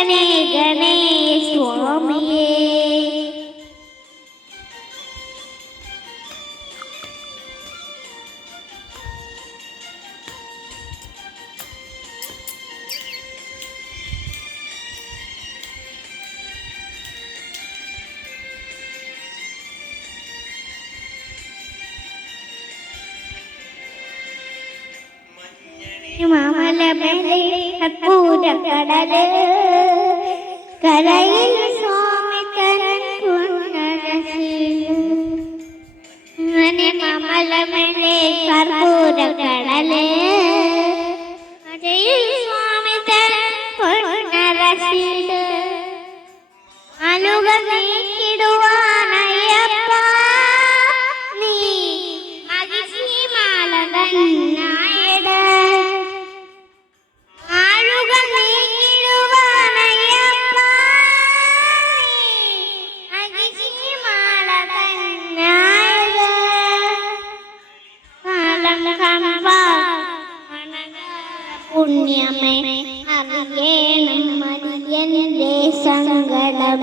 ഗണേ ഗണേ സ്വാമിയേ. മാമലമേലെ കർപ്പൂരക്കടൽ കരയിൽ സ്വാമി കരൻ അങ്ങനെ മാമലമേലെ കർപ്പൂരക്കടല് കരയിൽ സ്വാമി കരൻ പൊന്നരശീല് അലുക പുണ്യമേ അറിയണം മരിയന്റെ സങ്കടം.